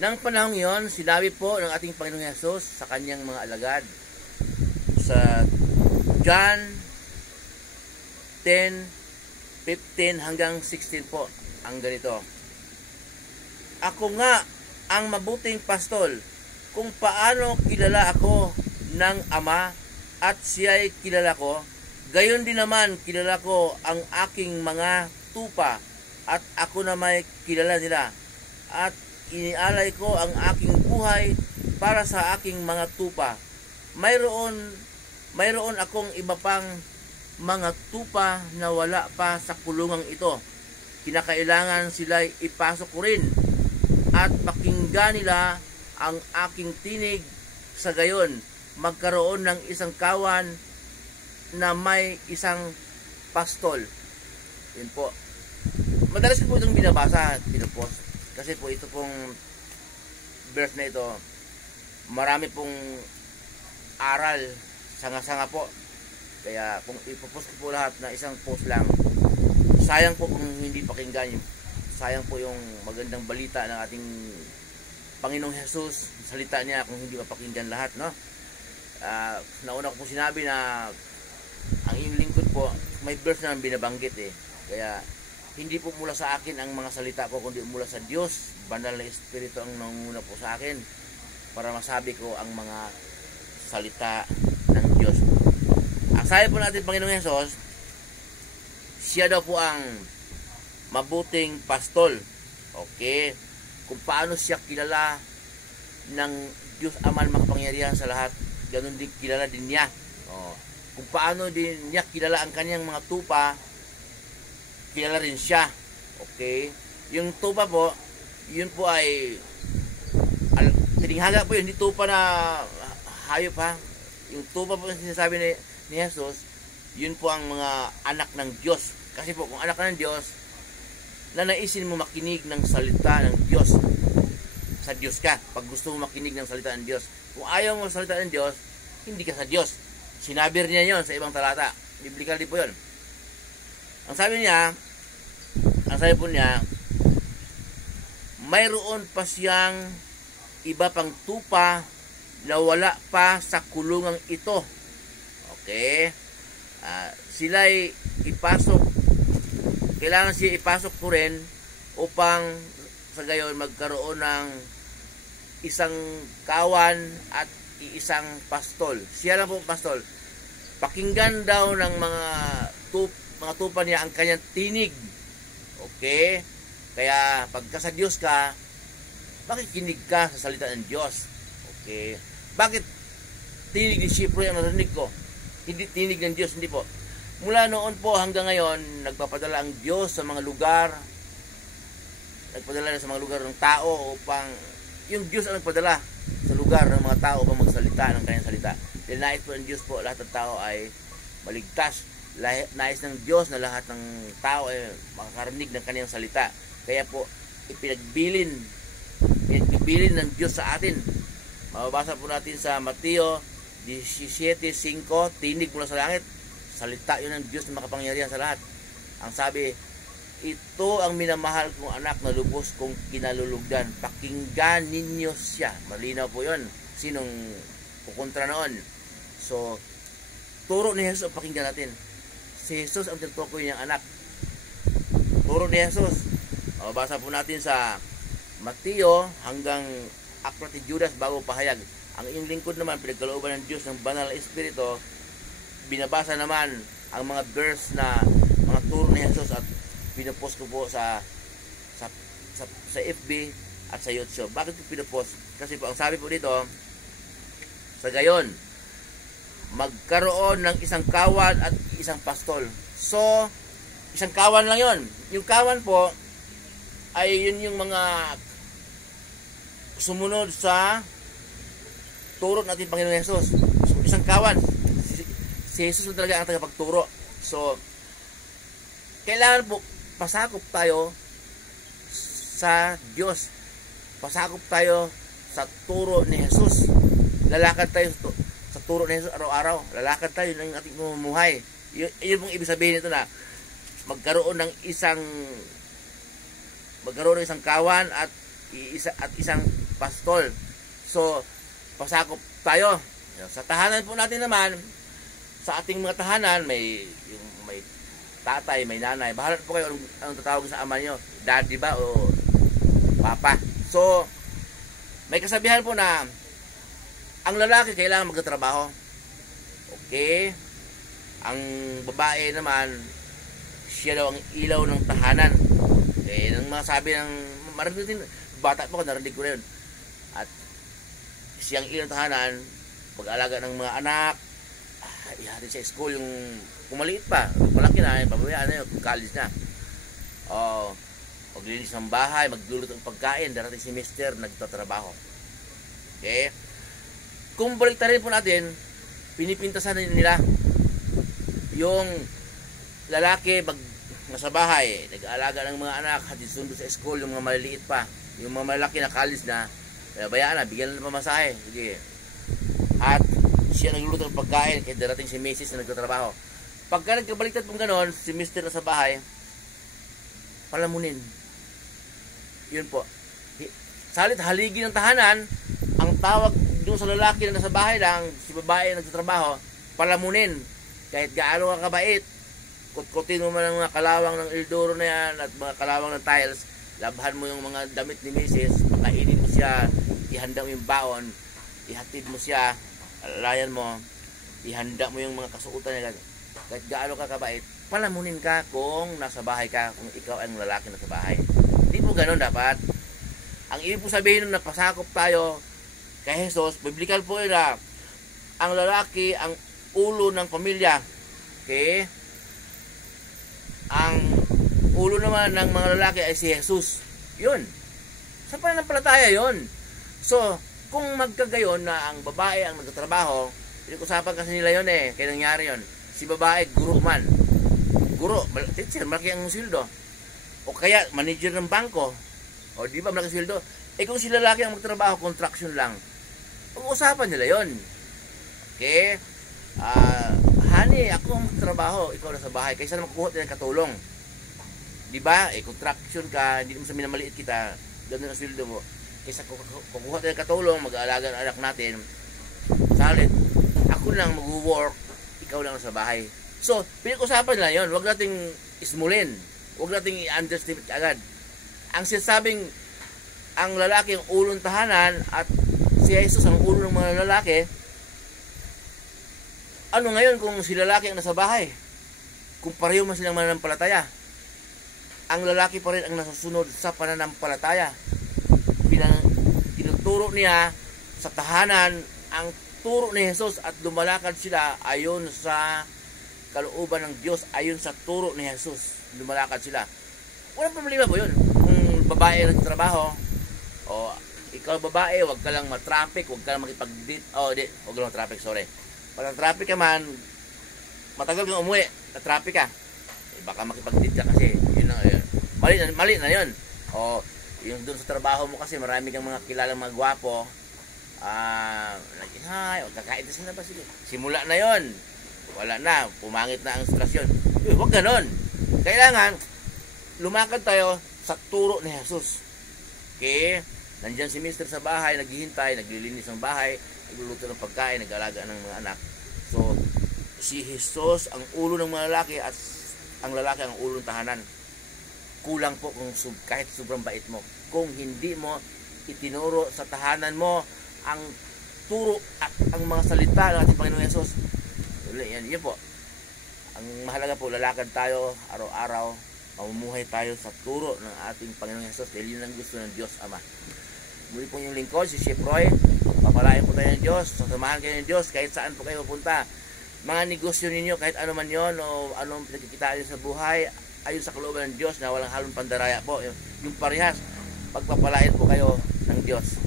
Nang panahong iyon, sinabi po ng ating Panginoong Hesus sa kanyang mga alagad sa John 10:15 hanggang 16 po ang ganito. Ako nga ang mabuting pastol, kung paano kilala ako ng Ama at siya'y kilala ko, gayon din naman kilala ko ang aking mga tupa at ako na may kilala nila. At inialay ko ang aking buhay para sa aking mga tupa. Mayroon akong iba pang mga tupa na wala pa sa kulungang ito. Kinakailangan sila'y ipasok ko rin at pakinggan nila ang aking tinig, sa gayon magkaroon ng isang kawan na may isang pastol. Yun po. Madalas ko po itong binabasa at pinopost. Kasi po ito pong verse na ito, marami pong aral, sanga-sanga po. Kaya kung ipopost ko po lahat na isang post lang, sayang po kung hindi pakinggan yun. Sayang po yung magandang balita ng ating Panginoong Hesus, salita niya, kung hindi mapakinggan lahat, no? Nauna ko po sinabi na ang iyong lingkod po, may verse na binabanggit eh. Kaya hindi po mula sa akin ang mga salita ko, kundi mula sa Diyos. Banal na Espiritu ang nangunguna po sa akin para masabi ko ang mga salita ng Diyos. Ang sabi po natin Panginoong Hesus, siya daw po ang mabuting pastol. Okay? Kung paano siya kilala ng Diyos Ama makapangyarihan sa lahat, ganun din kilala din niya. Kung paano din niya kilala ang kanyang mga tupa, kilala rin siya. Okay? Yung tupa po, yun po ay tininghaga po yun, hindi tupa na hayop ha. Yung tupa po yung sinasabi ni Jesus, yun po ang mga anak ng Diyos. Kasi po, kung anak ka ng Diyos, nanaisin mo makinig ng salita ng Diyos. Sa Diyos ka, pag gusto mo makinig ng salita ng Diyos. Kung ayaw mo salita ng Diyos, hindi ka sa Diyos. Sinabi niya yon sa ibang talata. Biblical din po yun. Ang sabi po niya, mayroon pa siyang iba pang tupa na wala pa sa kulungang ito. Okay? Sila'y ipasok, kailangan siya ipasok ko rin upang sa gayon magkaroon ng isang kawan at isang pastol. Siya lang po pastol. Pakinggan daw ng mga tupa niya ang kanyang tinig. Okay? Kaya pagka sa Diyos ka, makikinig ka sa salita ng Diyos. Okay? Bakit tinig ni Sipro ang narinig ko? Hindi tinig ng Diyos, hindi po. Mula noon po hanggang ngayon, nagpapadala ang Diyos sa mga lugar. Nagpadala na sa mga lugar ng tao upang yung Diyos ang nagpadala sa lugar ng mga tao upang magsalita ng kanyang salita. Dahil nais po ng Diyos po, lahat ng tao ay maligtas. Nais ng Diyos na lahat ng tao ay makakarinig ng kanyang salita. Kaya po, pinagbilin ng Diyos sa atin. Mababasa po natin sa Mateo 17:5, tinig mula sa langit. Salita yun ng Diyos na makapangyarihan sa lahat. Ang sabi, ito ang minamahal kong anak na lubos kong kinalulugdan. Pakinggan ninyo siya. Malinaw po yun. Sinong kukontra noon? So, turo ni Jesus ang pakinggan natin. Si Jesus ang tinutukoy niyang anak. Turo ni Jesus. Mababasa po natin sa Mateo hanggang aklat ni Judas bago pahayag. Ang iyong lingkod naman, pinagkalooban ng Diyos ng banal na Espiritu, binabasa naman ang mga verse na mga turo ni Jesus at pinopost ko po sa FB at sa YouTube. Bakit ko pinopost? Kasi po ang sabi po dito, sa gayon, magkaroon ng isang kawan at isang pastol. So, isang kawan lang yon. Yung kawan po, ay yun yung mga sumunod sa turo natin Panginoon Jesus. So, isang kawan. Si Jesus talaga ang tagapagturo. So, kailangan po pasakop tayo sa Diyos. Pasakop tayo sa turo ni Jesus. Lalakad tayo sa turo ni Jesus araw-araw. Lalakad tayo ng ating mamumuhay. Yun pong ibig sabihin nito na magkaroon ng isang kawan at isang pastol. So, pasakop tayo. Sa tahanan po natin naman, sa ating mga tahanan, may tatay, may nanay. Bahala po kayo anong tatawag sa ama niyo. Daddy ba o papa? So, may kasabihan po na ang lalaki kailangan magtatrabaho. Okay? Ang babae naman, siya daw ang ilaw ng tahanan. Eh, nang mga sabi ng marinig din, bata po, narinig ko na yun. At siyang ilaw ng tahanan, pag-alaga ng mga anak, ihatid sa school yung kumaliit pa, malaki na, pabayaan na yun, college na. Maglinis ng bahay, magluluto ng pagkain, darating si mister, nagtatrabaho. Okay? Kung balik rin po natin, pinipintasan nila yung lalaki nasa bahay, nag-aalaga ng mga anak, hatid sundo sa school, yung mga maliliit pa, yung mga malaki na college na, bayaan na, bigyan na ng pamasahe. Sige. At siya nagluluto ng pagkain kahit darating si Mrs. na nagtatrabaho. Pagka nagkabaliktad pong ganon, si Mr. na sa bahay, palamunin. Yun po. Salit haligi ng tahanan, ang tawag doon sa lalaki na nasa bahay lang, si babae na nagtatrabaho, palamunin. Kahit gaano ka kabait, kutkutin mo man ang mga kalawang ng Eldoro na yan at mga kalawang ng tiles, labhan mo yung mga damit ni Mrs., makainin mo siya, ihanda mo yung baon, ihatid mo siya, layan mo, ihanda mo yung mga kasuotan niya. Kahit gaano ka kabait, palamunin ka kung nasa bahay ka, kung ikaw ang lalaki nasa bahay. Hindi po ganun dapat. Ang ibig po sabihin nung napasakop tayo kay Jesus, biblical po yun na ang lalaki ang ulo ng pamilya. Okay? Ang ulo naman ng mga lalaki ay si Jesus. Yun. Sa pananampalataya yun. So, kung magkagayon na ang babae ang nagtatrabaho, pinag-usapan kasi nila yun eh, kaya nangyari yun. Si babae, guro man. Guro, teacher, malaki ang sildo. O kaya, manager ng bangko. O di ba, malaki sildo. Eh kung si lalaki ang magtrabaho, contraction lang. Pag-usapan nila yun. Okay? Honey, ako ang magtrabaho, ikaw na sa bahay. Kaysa naman kukuha tayo ng katulong. Di ba? Eh, contraction ka, hindi naman sa minamaliit kita, gano'n ang sildo mo. Kaysa kukuha tayo ng katulong, mag-aalaga ng anak natin, salit, ako lang mag-work, ikaw lang sa bahay. So, pinag-usapan nila yun. Huwag nating ismulin. Huwag nating i-underestimate agad. Ang sinasabing, ang lalaki ang ulong tahanan at si Jesus ang ulo ng mga lalaki, ano ngayon kung si lalaki ang nasa bahay? Kung pareho man silang mananampalataya, ang lalaki pa rin ang nasusunod sa pananampalataya. Tinuturo niya sa tahanan ang turo ni Jesus at lumalakad sila ayon sa kalooban ng Diyos, ayon sa turo ni Jesus. Lumalakad sila. Walang problema po yun. Kung babae nagtatrabaho, o ikaw babae, wag ka lang matraffic, wag ka lang makipag-date, wag ka lang matraffic, sorry. Pag traffic ka man, matagal kang umuwi, na-traffic ka, baka makipag-date ka kasi, yun na, mali na yun. O, yung dun sa trabaho mo kasi, marami kang mga kilalang mga gwapo, hi, kakain na sila ba sila? Simula na yon, wala na, pumangit na ang sitwasyon. Huwag ganon. Kailangan, lumakad tayo sa turo ni Jesus. Okay? Nandyan si Mr. sa bahay, naghihintay, naglilinis ng bahay, nagluluto ng pagkain, nag-alaga ng mga anak. So, si Jesus ang ulo ng mga lalaki at ang lalaki ang ulo ng tahanan. Kulang po kung kahit sobrang bait mo. Kung hindi mo itinuro sa tahanan mo ang turo at ang mga salita ng ating Panginoong Jesus. Yan po. Ang mahalaga po, lalakad tayo araw-araw, mamumuhay tayo sa turo ng ating Panginoong Jesus dahil yun ang gusto ng Diyos Ama. Muli po yung lingkod, si Chef Roy. Papalain po tayo ng Diyos, sasamahan kayo ng Diyos kahit saan po kayo pupunta. Mga negosyo ninyo, kahit ano man yon o anong pinagkikitaan nyo sa buhay, ayon sa kalooban ng Diyos na walang halong pandaraya po. Yung parehas, pagpapalain po kayo ng Diyos.